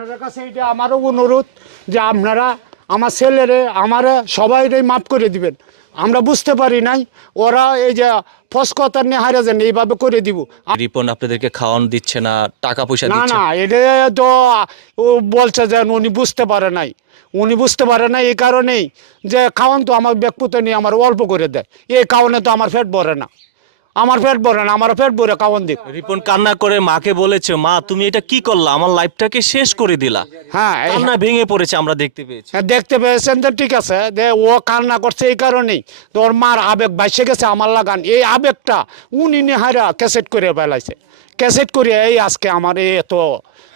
আপনাদের কাছে এটা আমারও অনুরোধ যে আপনারা আমার ছেলেরে আমার সবাইরে মাফ করে দিবেন। আমরা বুঝতে পারি নাই ওরা এই যে ফসকতার নিয়ে হারা যান এইভাবে করে দিব। রিপন আপনাদেরকে খাওয়ান দিচ্ছে না টাকা পয়সা না না এটা তো ও বলছে যে উনি বুঝতে পারে নাই। উনি বুঝতে পারে নাই এই কারণেই যে খাওয়ান তো আমার ব্যক্তিত্ব নিয়ে আমার অল্প করে দেয়। এই কারণে তো আমার পেট ভরে না। আমার পেট ভরে না আমার পেট ভরে খাওয়ান দিক। রিপন কান্না করে মাকে বলেছে মা তুমি এটা কি করলা? আমার লাইফটাকে শেষ করে দিলা। হ্যাঁ কান্না ভেঙে পড়েছে আমরা দেখতে পেয়েছি। হ্যাঁ, দেখতে পেয়েছেন তো ঠিক আছে। যে ও কান্না করছে এই কারণেই। তো ওর মার আবেগ বাইসে গেছে আমার লাগান। এই আবেগটা উনি নেহারা ক্যাসেট করে বেলাইছে ক্যাসেট করে এই আজকে আমার এই এত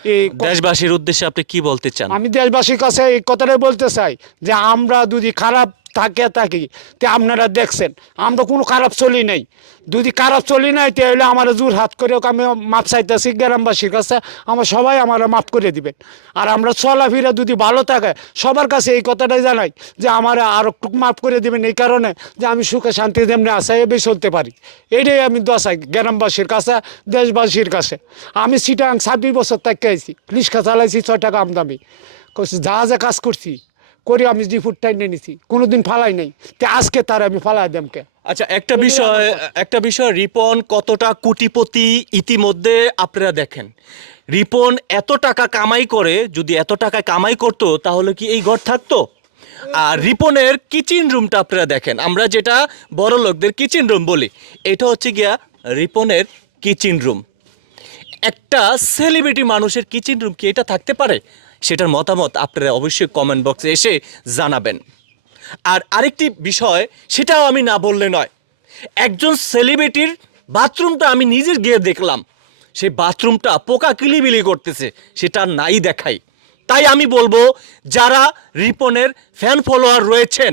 এই দেশবাসীর উদ্দেশ্যে আপনি কি বলতে চান? আমি দেশবাসীর কাছে এই কথাটাই বলতে চাই যে আমরা যদি খারাপ থাকে থাকি। তে আপনারা দেখছেন, আমরা কোনো খারাপ চলি নাই। যদি খারাপ চলি নাই, তাহলে আমার জোর হাত করে আমি মাপ চাইতেছি, গ্রামবাসীর কাছে আমার সবাই আমার মাফ করে দিবেন। আর আমরা চলাফেরা যদি ভালো থাকে, সবার কাছে এই কথাটাই জানাই যে আমার আরও একটু মাফ করে দিবেন এই কারণে যে আমি সুখে শান্তি যেমনি আশায় এবে চলতে পারি। এটাই আমি দশাই গ্রামবাসীর কাছে, দেশবাসীর কাছে। আমি সিটাং ছাব্বিশ বছর থেকে আইছি, রিক্সা চালাইছি, ছয় টাকা আমদামি যা যা কাজ করছি করে আমি জি ফুট টাইম নিয়েছি কোনোদিন ফালাই নাই। তে আজকে তার আমি ফালাই দেমকে আচ্ছা একটা বিষয় একটা বিষয়, রিপন কতটা কোটিপতি ইতিমধ্যে আপনারা দেখেন। রিপন এত টাকা কামাই করে, যদি এত টাকা কামাই করতো, তাহলে কি এই ঘর থাকতো? আর রিপনের কিচেন রুমটা আপনারা দেখেন। আমরা যেটা বড় লোকদের কিচেন রুম বলি, এটা হচ্ছে গিয়া রিপনের কিচেন রুম। একটা সেলিব্রিটি মানুষের কিচেন রুম কি এটা থাকতে পারে? সেটার মতামত আপনারা অবশ্যই কমেন্ট বক্সে এসে জানাবেন। আর আরেকটি বিষয়, সেটাও আমি না বললে নয়। একজন সেলিব্রিটির বাথরুমটা আমি নিজের গিয়ে দেখলাম। সেই বাথরুমটা পোকা কিলিবিলি করতেছে, সেটা নাই দেখাই। তাই আমি বলব, যারা রিপনের ফ্যান ফলোয়ার রয়েছেন,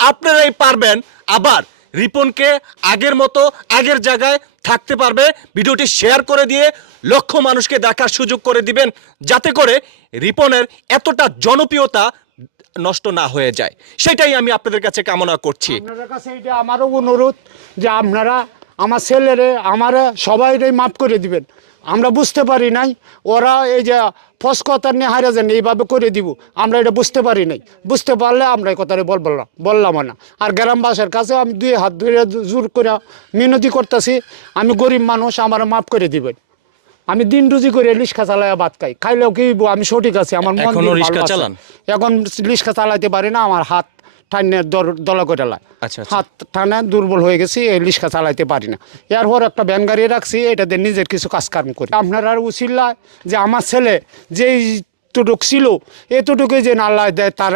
আপনারাই পারবেন আবার রিপনকে আগের মতো আগের জায়গায় থাকতে পারবে। ভিডিওটি শেয়ার করে দিয়ে লক্ষ মানুষকে দেখার সুযোগ করে দিবেন, যাতে করে রিপনের এতটা জনপ্রিয়তা নষ্ট না হয়ে যায়। সেটাই আমি আপনাদের কাছে কামনা করছি। আপনাদের কাছে এটা আমারও অনুরোধ যে আপনারা আমার ছেলেরে, আমারা সবাই মাফ করে দিবেন। আমরা বুঝতে পারি নাই। ওরা এই যে ফসকতার নিয়ে হারা যান এইভাবে করে দিব আমরা এটা বুঝতে পারি নাই। বুঝতে পারলে আমরা এই কথাটা বল বললাম বললাম না। আর গ্রামবাসীর কাছে আমি দুই হাত ধরে জোর করে মিনতি করতেছি আমি গরিব মানুষ আমার মাফ করে দিবেন। আমি দিন রুজি করে রিক্সা চালাই ভাত খাই। খাইলেও কি আমি সঠিক আছি আমার মন রিক্সা। এখন রিক্সা চালাইতে পারি না আমার হাত টাইনে দলা আচ্ছা, আচ্ছা। হাত টানে দুর্বল হয়ে গেছি এই রিক্সা চালাইতে পারি না। এরপর একটা ভ্যান গাড়ি রাখছি এটাতে নিজের কিছু কাজকর্ম করি। আপনার আর উচিল্লা যে আমার ছেলে যে টুটুক ছিল এতটুকুই যে আল্লাহ দেয় তার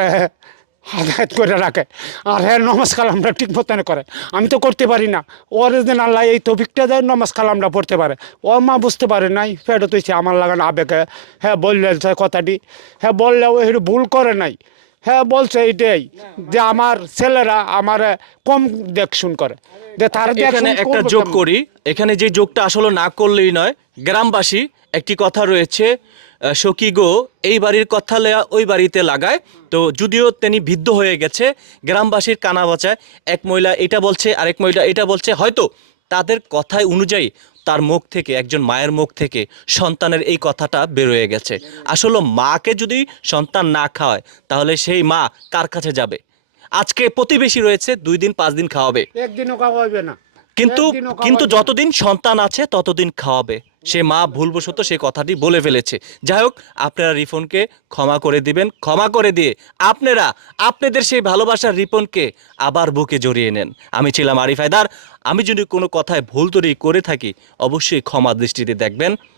হাদায়ত করে রাখে। আর হ্যাঁ নমস্কার আমরা ঠিক মতন করে। আমি তো করতে পারি না। ওর যে আল্লাহ এই তফিকটা দেয় নমস্কার আমরা পড়তে পারে। ও মা বুঝতে পারে নাই ফেরত তুইছে আমার লাগানো আবেগে। হ্যাঁ বললে সে কথাটি। হ্যাঁ বললেও একটু ভুল করে নাই। হ্যাঁ বলছে এটাই যে আমার ছেলেরা আমার কম দেখশুন করে। যে তার এখানে একটা যোগ করি। এখানে যে যোগটা আসলে না করলেই নয় গ্রামবাসী একটি কথা রয়েছে সখী গো এই বাড়ির কথা লেয়া ওই বাড়িতে লাগায়। তো যদিও তিনি বিদ্ধ হয়ে গেছে গ্রামবাসীর কানা বাঁচায়। এক মহিলা এটা বলছে আরেক মহিলা এটা বলছে। হয়তো তাদের কথায় অনুযায়ী তার মুখ থেকে একজন মায়ের মুখ থেকে সন্তানের এই কথাটা বেরোয়ে গেছে। আসলে মাকে যদি সন্তান না খাওয়ায় তাহলে সেই মা কার কাছে যাবে? আজকে প্রতিবেশী রয়েছে দুই দিন পাঁচ দিন খাওয়াবে। একদিনও খাওয়াবে না। কিন্তু কিন্তু যতদিন সন্তান আছে ততদিন খাওয়াবে। সে মা ভুলবশত সে কথাটি বলে ফেলেছে। যাই হোক, আপনারা রিপনকে ক্ষমা করে দিবেন, ক্ষমা করে দিয়ে আপনারা, আপনাদের সেই ভালোবাসার রিপনকে আবার বুকে জড়িয়ে নেন। আমি ছিলাম আরিফ হায়দার। আমি যদি কোনো কথায় ভুল তৈরি করে থাকি, অবশ্যই ক্ষমা দৃষ্টিতে দেখবেন।